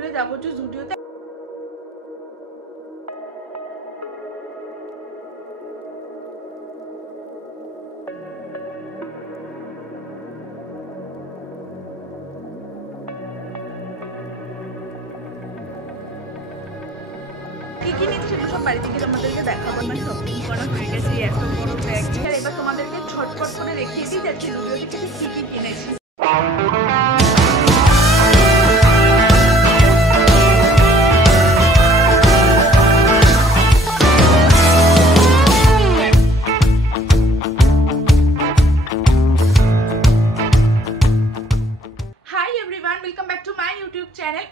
মিলে যাবো হচ্ছে জুডিওতে। কি কি নিচ্ছি সেগুলো সব বাড়ি থেকে তোমাদেরকে দেখাবো। আমার শপিং করা হয়ে গেছে এত বড় ব্যাগ। আর এবার তোমাদেরকে ঝটপট করে দেখিয়ে দিই যাচ্ছি জুডিও থেকে কি কি কিনেছি।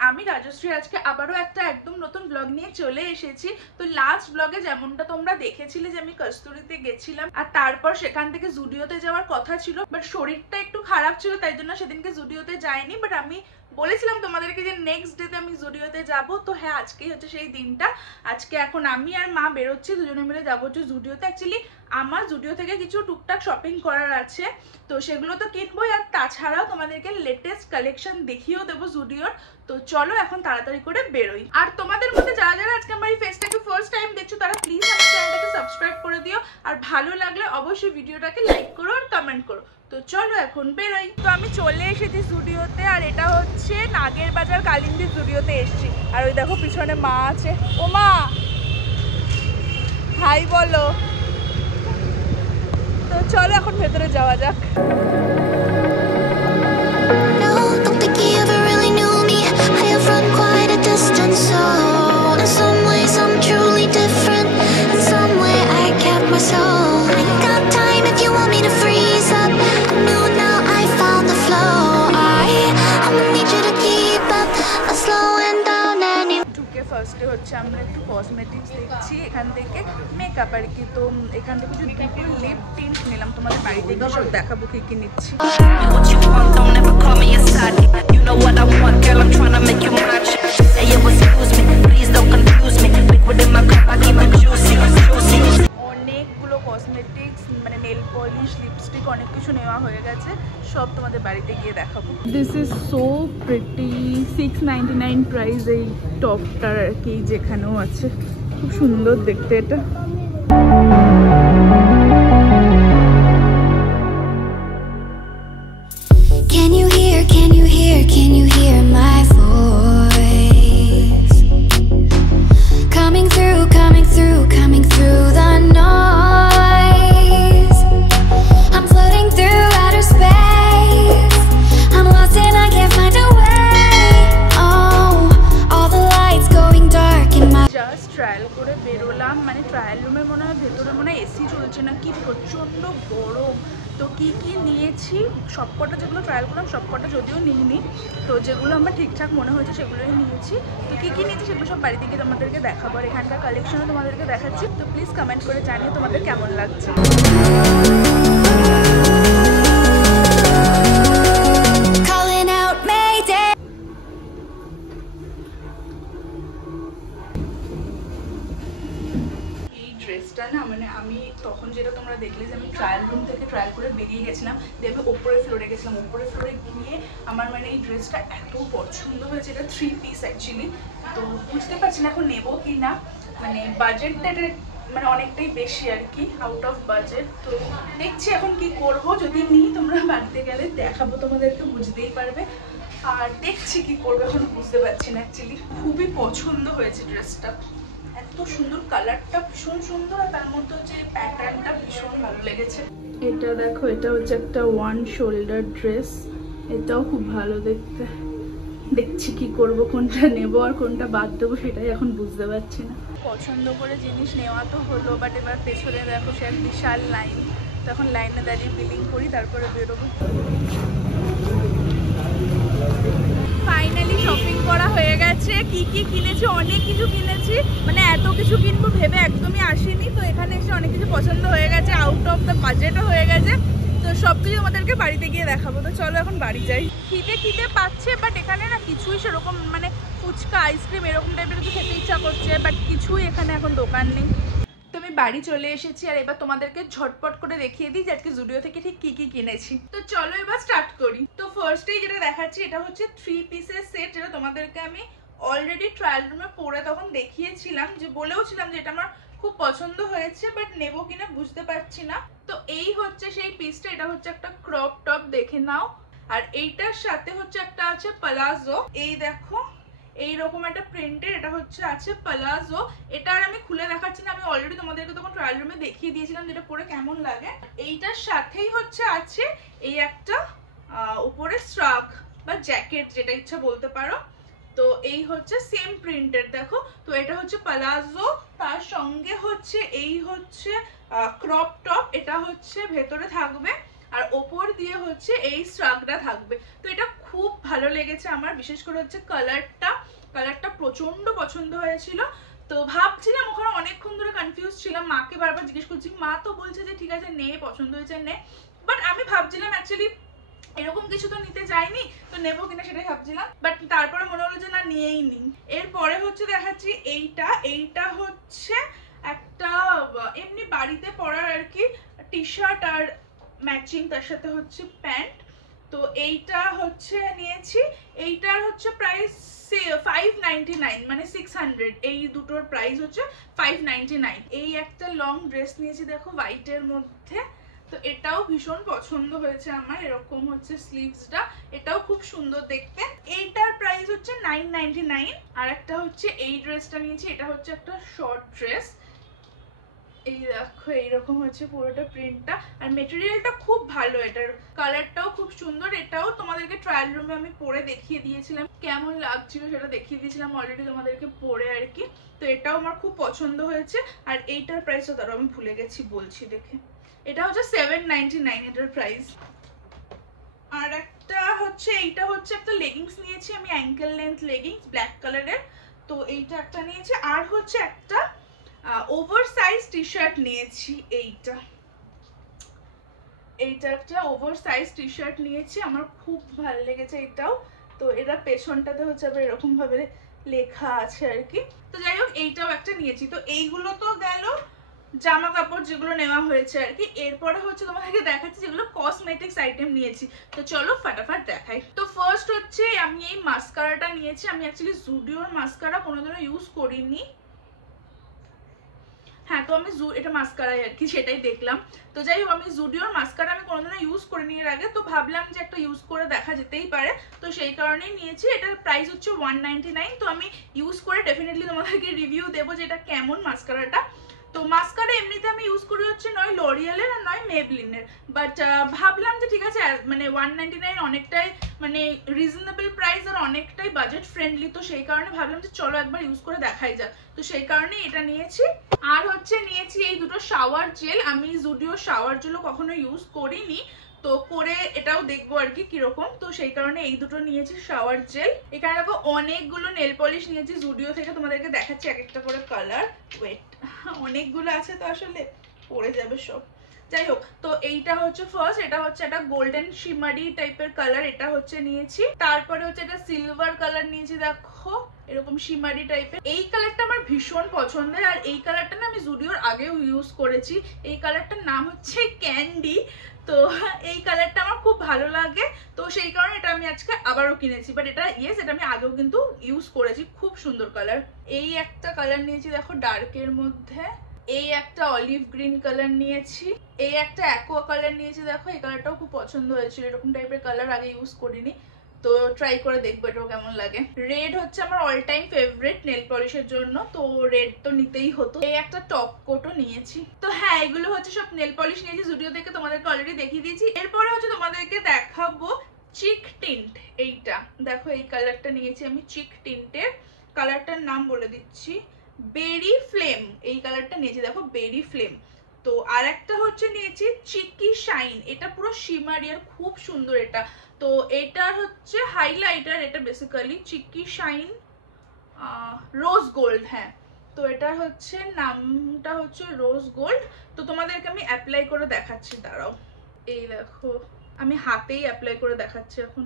আমি রাজশ্রী আজকে আবারও একটা একদম নতুন ব্লগ নিয়ে চলে এসেছি। তো লাস্ট ব্লগে যেমনটা তোমরা দেখেছিলে যে আমি কস্তুরিতে গেছিলাম আর তারপর সেখান থেকে জুডিওতে যাওয়ার কথা ছিল, বাট শরীরটা একটু খারাপ ছিল তাই জন্য সেদিনকে জুডিওতে যাইনি। বাট আমি বলেছিলাম তোমাদেরকে যে নেক্সট ডেতে আমি জুডিওতে যাব। তো হ্যাঁ, আজকেই হচ্ছে সেই দিনটা। আজকে এখন আমি আর মা বেরোচ্ছি, দুজনে মিলে যাবো হচ্ছে জুডিওতে। অ্যাকচুয়ালি আমার জুডিও থেকে কিছু টুকটাক শপিং করার আছে, তো সেগুলো তো কিনবোই, আর তাছাড়াও তোমাদেরকে লেটেস্ট কালেকশন দেখিয়েও দেবো জুডিওর। তো চলো এখন তাড়াতাড়ি করে বেরোই। আর তোমাদের মধ্যে যারা যারা আজকে আমার এই ফেসটাকে ফার্স্ট টাইম দেখছো তারা প্লিজ আমার চ্যানেলটাকে সাবস্ক্রাইব করে দিও, আর ভালো লাগলে অবশ্যই ভিডিওটাকে লাইক করো আর কমেন্ট করো। তো চলো এখন বেরোই। তো আমি চলে এসেছি জুডিওতে, আর এটা হচ্ছে নাগের বাজার কালিন্দী জুডিওতে এসেছি। আর ওই দেখো পিছনে মা আছে। ও মা, হাই বলো। তো চলো এখন ভেতরে যাওয়া যাক। ফার্স্টে হচ্ছে আমরা একটু কসমেটিক্স দেখছি এখান থেকে, মেকআপ আর কি। তো এখান থেকে যদি দুটো লিপ টিন্ট নিলাম, তোমাদের বাড়িতে গিয়ে সব দেখাবো কি কি নিচ্ছি। অনেকগুলো কসমেটিক্স মানে নেল পলিশ, লিপস্টিক অনেক কিছু নেওয়া হয়ে গেছে, সব তোমাদের বাড়িতে গিয়ে দেখাবো। This is so pretty, 699 price এই টপটার আর কি, যেখানেও আছে। খুব সুন্দর দেখতে এটা। মানে ট্রায়াল রুমের মনে হয় ভেতরে মনে হয় এসি চলছে না কি, প্রচণ্ড গরম। তো কি কি নিয়েছি সবকটা, যেগুলো ট্রায়াল করলাম সবকটা যদিও নিইনি, তো যেগুলো আমার ঠিকঠাক মনে হয়েছে সেগুলোই নিয়েছি। তো কি কি নিয়েছি সেগুলো সব বাড়ি থেকে তোমাদেরকে দেখাবো, আর এখানকার কালেকশনও তোমাদেরকে দেখাচ্ছি। তো প্লিজ কমেন্ট করে জানিও তোমাদের কেমন লাগছে। ড্রেসটা না মানে আমি তখন যেটা তোমরা দেখলে যে আমি ট্রায়াল রুম থেকে ট্রায়াল করে বেরিয়ে গেছিলাম, দেখবে ওপরের ফ্লোরে গেছিলাম, ওপরের ফ্লোরে গিয়ে আমার মানে এই ড্রেসটা এত পছন্দ হয়েছে। এটা 3 পিস অ্যাকচুয়ালি। তো বুঝতে পারছি না এখন নেবো কি না, মানে বাজেটটা মানে অনেকটাই বেশি আর কি, আউট অফ বাজেট। তো দেখছি এখন কি করব, যদি নিই তোমরা বাড়িতে গেলে দেখাবো তোমাদেরকে, বুঝতেই পারবে। আর দেখছি কি করবো এখন বুঝতে পারছি না। অ্যাকচুয়ালি খুবই পছন্দ হয়েছে ড্রেসটা, এত সুন্দর, কালারটা ভীষণ সুন্দর, আর তার মধ্যে হচ্ছে প্যাটার্নটা ভীষণ ভালো লেগেছে। এটা দেখো, এটা হচ্ছে একটা ওয়ান শোল্ডার ড্রেস, এটাও খুব ভালো দেখতে। দেখছি কি করব, কোনটা নেব আর কোনটা বাদ দেবো সেটাই এখন বুঝতে পারছি না। পছন্দ করে জিনিস নেওয়া তো হলো, বাট এবার পেছনে দেখো সে এক বিশাল লাইন। তখন লাইনে দাঁড়িয়ে বিলিং করি, তারপরে বেরোবো। ফাইনালি শপিং করা হয়ে গেছে। কি কি কিনেছি, অনেক কিছু কিনেছি, মানে এত কিছু কিনবো ভেবে একদমই আসিনি। তো এখানে এসে অনেক কিছু পছন্দ হয়ে গেছে, আউট অফ দ্য বাজেটও হয়ে গেছে। তো সবকিছু আমাদেরকে বাড়িতে গিয়ে দেখাবো। তো চলো এখন বাড়ি যাই। খিদে পাচ্ছে, বাট এখানে না কিছুই সেরকম মানে ফুচকা, আইসক্রিম এরকম টাইপের কিছু খেতে ইচ্ছা করছে, বাট কিছুই এখানে এখন দোকান নেই। তো আমি বাড়ি চলে এসেছি, আর এবার তোমাদেরকে ঝটপট করে দেখিয়ে দিই যে আজকে জুডিও থেকে ঠিক কি কি কিনেছি। তো চলো এবার স্টার্ট করি। তো ফার্স্টেই যেটা দেখাচ্ছি এটা হচ্ছে 3 পিসের সেট, যেটা তোমাদেরকে আমি অলরেডি ট্রায়াল রুমে পরে তখন দেখিয়েছিলাম, যে বলেওছিলাম যে এটা আমার খুব পছন্দ হয়েছে, বাট নেবো কিনা বুঝতে পারছি না। তো এই হচ্ছে সেই পিসটা, এটা হচ্ছে একটা ক্রপ টপ, দেখে নাও। আর এইটার সাথে হচ্ছে একটা আছে পালাজো, এই দেখো এইরকম একটা প্রিন্টের, এটা হচ্ছে আছে পালাজো। এটা আর আমি খুলে দেখাচ্ছি না, আমি অলরেডি তোমাদেরকে তখন ট্রায়াল রুমে দেখিয়ে দিয়েছিলাম যেটা পরে কেমন লাগে। এইটার সাথেই হচ্ছে আছে এই একটা উপরে স্ট্রাক বা জ্যাকেট, যেটা ইচ্ছা বলতে পারো। তো এই হচ্ছে সেম প্রিন্টের, দেখো। তো এটা হচ্ছে পালাজো, তার সঙ্গে হচ্ছে এই হচ্ছে ক্রপ টপ, এটা হচ্ছে ভেতরে থাকবে আর ওপর দিয়ে হচ্ছে এই স্ট্রাকটা থাকবে। তো এটা খুব ভালো লেগেছে আমার, বিশেষ করে হচ্ছে কালারটা প্রচন্ড পছন্দ হয়েছিল। তো ভাবছিলাম ওখানে অনেকক্ষণ ধরে কনফিউজ ছিলাম, মাকে বারবার জিজ্ঞেস করছি, মা তো বলছে যে ঠিক আছে নে, পছন্দ হয়েছে নে। বাট আমি ভাবছিলাম অ্যাকচুয়ালি এরকম কিছু তো নিতে যাইনি, তো নেবো কিনা সেটাই ভাবছিলাম, বাট তারপরে মনে হলো যে না, নিয়েই নি। এরপরে হচ্ছে দেখাচ্ছি এইটা হচ্ছে একটা এমনি বাড়িতে পরার আর কি টি শার্ট, আর ম্যাচিং তার সাথে হচ্ছে প্যান্ট। তো এইটা হচ্ছে নিয়েছি, এইটার হচ্ছে প্রাইস 599, মানে 600। এই দুটোর প্রাইস হচ্ছে 599। এই একটা লং ড্রেস নিয়েছি, দেখো হোয়াইটের মধ্যে। তো এটাও ভীষণ পছন্দ হয়েছে আমার, এরকম হচ্ছে স্লিভসটা, এটাও খুব সুন্দর দেখতে। এইটার প্রাইস হচ্ছে 999। আর একটা হচ্ছে এই ড্রেসটা নিয়েছি, এটা হচ্ছে একটা শর্ট ড্রেস, এই দেখো এইরকম হচ্ছে পুরোটা প্রিন্টটা, আর মেটেরিয়ালটা খুব ভালো, এটার কালারটাও খুব সুন্দর। এটাও তোমাদেরকে ট্রায়াল রুমে আমি পরে দেখিয়ে দিয়েছিলাম, কেমন লাগছিল সেটা দেখিয়ে দিয়েছিলাম অলরেডি তোমাদেরকে পরে আর কি। তো এটাও আমার খুব পছন্দ হয়েছে। আর এইটার প্রাইসও তারও আমি ভুলে গেছি, বলছি দেখে, এটা হচ্ছে 799 এটার প্রাইস। আর একটা হচ্ছে এইটা হচ্ছে একটা লেগিংস নিয়েছি আমি, অ্যাঙ্কেল লেন্থ লেগিংস ব্ল্যাক কালারের। তো এইটা একটা নিয়েছি। আর হচ্ছে একটা ওভার সাইজ টি শার্ট নিয়েছি, এইটা একটা ওভার সাইজ টি শার্ট নিয়েছি, আমার খুব ভালো লেগেছে এটাও। তো এটা পেছনটাতে হচ্ছে আবার এরকম ভাবে লেখা আছে আর কি। তো যাই হোক এইটাও একটা নিয়েছি। তো এইগুলো তো গেল জামা কাপড় যেগুলো নেওয়া হয়েছে আর কি। এরপরে হচ্ছে তোমাদেরকে দেখাচ্ছি যেগুলো কসমেটিক্স আইটেম নিয়েছি। তো চলো ফাটাফাট দেখাই। তো ফার্স্ট হচ্ছে আমি এই মাস্কারাটা নিয়েছি। আমি অ্যাকচুয়ালি জুডিওর মাস্কারা কোনোদিনও ইউজ করিনি। হ্যাঁ, তো আমি এটা মাস্কারাই আর কি, সেটাই দেখলাম। তো যাই হোক, আমি জুডিওর মাস্কারা আমি কোনোদিনও ইউজ করিনি এর আগে, তো ভাবলাম যে একটা ইউজ করে দেখা যেতেই পারে, তো সেই কারণেই নিয়েছি। এটার প্রাইস হচ্ছে 199। তো আমি ইউজ করে ডেফিনেটলি তোমাদেরকে রিভিউ দেবো যে এটা কেমন মাস্কারাটা। তো মাস্কারা এমনিতে আমি ইউজ করি হচ্ছে নয় লরিয়ালের আর নয় মেবলিনের, বাট ভাবলাম যে ঠিক আছে, মানে 199 অনেকটাই মানে রিজনেবল প্রাইস আর অনেকটাই বাজেট ফ্রেন্ডলি, তো সেই কারণে ভাবলাম যে চলো একবার ইউজ করে দেখাই যাক। তো সেই কারণে এটা নিয়েছি। আর হচ্ছে নিয়েছি এই দুটো শাওয়ার জেল। আমি জুডিও শাওয়ার জেলও কখনো ইউজ করিনি, তো করে এটাও দেখবো আর কি কিরকম। তো সেই কারণে এই দুটো নিয়েছি শাওয়ার জেল। এখানে দেখো অনেকগুলো নেল পলিশ নিয়েছি জুডিও থেকে, তোমাদেরকে দেখাচ্ছি এক একটা করে কালার। ওয়েট, অনেকগুলো আছে তো আসলে পড়ে যাবে সব। যাই হোক, তো এইটা হচ্ছে ফার্স্ট, এটা হচ্ছে একটা গোল্ডেন শিমারি টাইপের কালার, এটা হচ্ছে নিয়েছি। তারপরে হচ্ছে এটা সিলভার কালার নিয়েছি, দেখো এরকম শিমারি টাইপের। এই কালারটা আমার ভীষণ পছন্দের, আর এই কালারটা না আমি জুডিওর আগেও ইউজ করেছি। এই কালারটার নাম হচ্ছে ক্যান্ডি। তো এই কালারটা আমার খুব ভালো লাগে, তো সেই কারণে এটা আমি আজকে আবারও কিনেছি। বাট এটা এটা আমি আগেও কিন্তু ইউজ করেছি, খুব সুন্দর কালার। এই একটা কালার নিয়েছি, দেখো ডার্কের মধ্যে। এই একটা অলিভ গ্রিন কালার নিয়েছি। এই একটা অ্যাকোয়া কালার নিয়েছি, দেখো এই কালারটাও খুব পছন্দ হয়েছিল। এরকম টাইপের কালার আগে ইউজ করিনি, তো ট্রাই করে দেখবো এটাও কেমন লাগে। রেড হচ্ছে আমার অল টাইম ফেভারিট নেল পলিশের জন্য, তো রেড তো নিতেই হতো। এই একটা টপ কোটও নিয়েছি। তো হ্যাঁ, এগুলো হচ্ছে সব নেল পলিশ নিয়েছি জুডিও থেকে, তোমাদেরকে অলরেডি দেখিয়ে দিয়েছি। এরপরে হচ্ছে তোমাদেরকে দেখাবো চিক টিন্ট। এইটা দেখো, এই কালারটা নিয়েছি আমি চিক টিন্টের। কালারটার নাম বলে দিচ্ছি, বেরি ফ্লেম। এই কালারটা নিয়েছি, দেখো বেরি ফ্লেম। তো আর একটা হচ্ছে নিয়েছি চিকি শাইন, এটা পুরো শিমারি আর খুব সুন্দর এটা। তো এটা হচ্ছে হাইলাইটার, এটা বেসিক্যালি চিকি শাইন রোজ গোল্ড। হ্যাঁ, তো এটা হচ্ছে নামটা হচ্ছে রোজ গোল্ড। তো তোমাদেরকে আমি অ্যাপ্লাই করে দেখাচ্ছি, দাঁড়াও। এই দেখো, আমি হাতেই অ্যাপ্লাই করে দেখাচ্ছি এখন,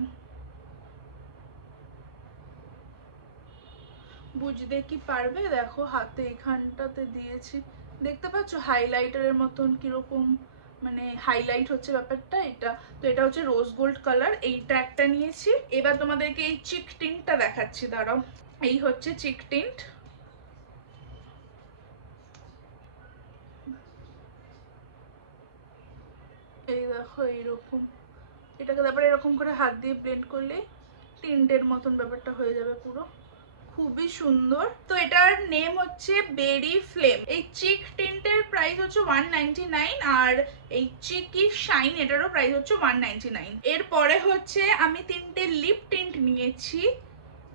বুঝতে কি পারবে? দেখো হাতে এখানটাতে দিয়েছি, দেখতে পাচ্ছ হাইলাইটারের মতন কিরকম মানে হাইলাইট হচ্ছে ব্যাপারটা এটা। তো এটা হচ্ছে রোজ গোল্ড কালার, এইটা একটা নিয়েছি। এবার তোমাদেরকে এই চিক টিন্টটা দেখাচ্ছি, দাঁড়াও। এই হচ্ছে চিক টিন্ট, এই দেখো এইরকম, এটাকে তারপরে এরকম করে হাত দিয়ে ব্লেন্ড করলে টিন্টের মতন ব্যাপারটা হয়ে যাবে পুরো, খুবই সুন্দর। তো এটার নেম হচ্ছে বেরি ফ্লেম। এই চিক টিন্টের প্রাইস হচ্ছে 199 আর এই চিকি শাইন এটারও প্রাইস হচ্ছে 199। এরপরে হচ্ছে আমি 3টে লিপ টিন্ট নিয়েছি,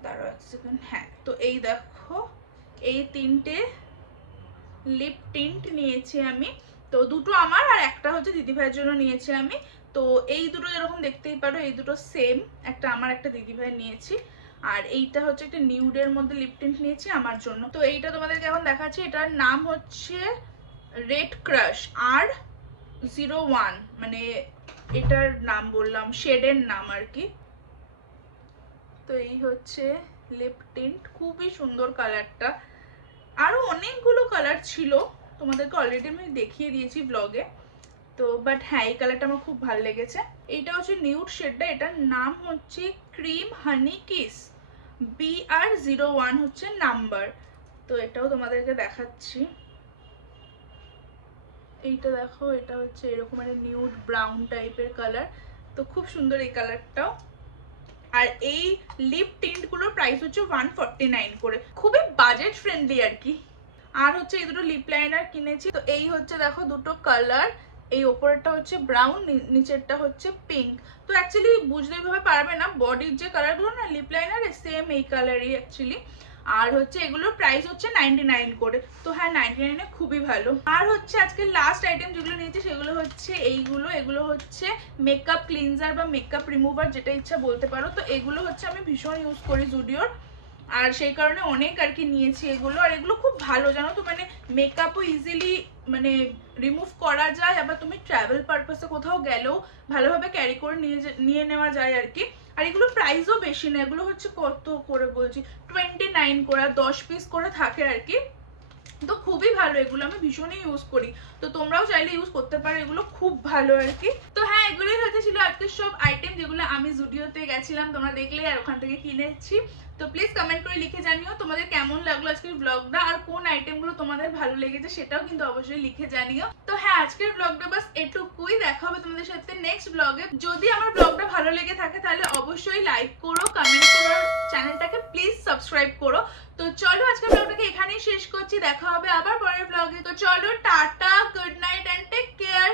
দাঁড়াও এক সেকেন্ড, হ্যাঁ তো এই দেখো এই 3টে লিপ টিন্ট নিয়েছি আমি। তো দুটো আমার আর একটা হচ্ছে দিদিভাইয়ের জন্য নিয়েছি আমি। তো এই দুটো যেরকম দেখতেই পারো এই দুটো সেম, একটা আমার একটা দিদিভাই নিয়েছি। আর এইটা হচ্ছে একটা নিউডের মধ্যে লিপ টিন্ট নিয়েছি আমার জন্য। তো এইটা তোমাদেরকে এখন দেখাচ্ছি, এটার নাম হচ্ছে রেড ক্রাশ R01, মানে এটার নাম বললাম, শেডের নাম আর কি। তো এই হচ্ছে লিপ টিন্ট, খুবই সুন্দর কালারটা। আরো অনেকগুলো কালার ছিল, তোমাদেরকে অলরেডি আমি দেখিয়ে দিয়েছি ব্লগে। তো বাট হ্যাঁ এই কালারটা আমার খুব ভালো লেগেছে। এইটা হচ্ছে নিউড শেডটা, এটার নাম হচ্ছে ক্রিম হানি কিস, BR01 হচ্ছে নাম্বার। তো এটাও তোমাদেরকে দেখাচ্ছি, এইটা দেখো এটা হচ্ছে এরকম মানে নিউড ব্রাউন টাইপের কালার। তো খুব সুন্দর এই কালারটাও। আর এই লিপ টিন্ট গুলোর প্রাইস হচ্ছে 149 করে, খুবই বাজেট ফ্রেন্ডলি আর কি। আর হচ্ছে এই দুটো লিপ লাইনার কিনেছি। তো এই হচ্ছে দেখো দুটো কালার, এই ওপরেরটা হচ্ছে ব্রাউন, নিচেরটা হচ্ছে পিঙ্ক। তো অ্যাকচুয়ালি বুঝতে ভাবে পারবে না, বডির যে কালারগুলো না লিপ লাইনারে সেম এই কালারই অ্যাকচুয়ালি। আর হচ্ছে এগুলোর প্রাইস হচ্ছে 99 করে। তো হ্যাঁ 99 খুবই ভালো। আর হচ্ছে আজকে লাস্ট আইটেম যেগুলো নিয়েছি সেগুলো হচ্ছে এইগুলো, এগুলো হচ্ছে মেকআপ ক্লিনজার বা মেকআপ রিমুভার যেটা ইচ্ছা বলতে পারো। তো এগুলো হচ্ছে আমি ভীষণ ইউজ করি জুডিওর, আর সেই কারণে অনেক আর কি নিয়েছি এগুলো। আর এগুলো খুব ভালো জানো তো, মানে মেকআপও ইজিলি মানে রিমুভ করা যায়, আবার তুমি ট্রাভেল পারপাসে কোথাও গেলেও ভালোভাবে ক্যারি করে নিয়ে নেওয়া যায় আর কি। আর এগুলো প্রাইসও বেশি না, এগুলো হচ্ছে কত করে বলছি 29 করে, 10 পিস করে থাকে আর কি। তো খুবই ভালো, এগুলো আমি ভীষণই ইউজ করি। তো তোমরাও চাইলে ইউজ করতে পারো, এগুলো খুব ভালো আর কি। তো হ্যাঁ এগুলোই হচ্ছে ছিল আজকে সব আইটেম যেগুলো আমি জুডিওতে গেছিলাম, তোমরা দেখলে আর ওখান থেকে কিনেছি। তো প্লিজ কমেন্ট করে লিখে জানিও তোমাদের কেমন লাগলো আজকের ব্লগটা, আর কোন আইটেমগুলো তোমাদের ভালো লেগেছে সেটাও কিন্তু অবশ্যই লিখে জানিও। তো হ্যাঁ আজকের ব্লগটা বাস এটুকুই, দেখা হবে তোমাদের সাথে নেক্সট ব্লগে। যদি আমার ব্লগটা ভালো লেগে থাকে তাহলে অবশ্যই লাইক করো, কমেন্ট করো, চ্যানেলটাকে প্লিজ সাবস্ক্রাইব করো। তো চলো আজকের ব্লগটাকে এখানেই শেষ করছি, দেখা হবে আবার পরের ব্লগে। তো চলো tata, good night and take care.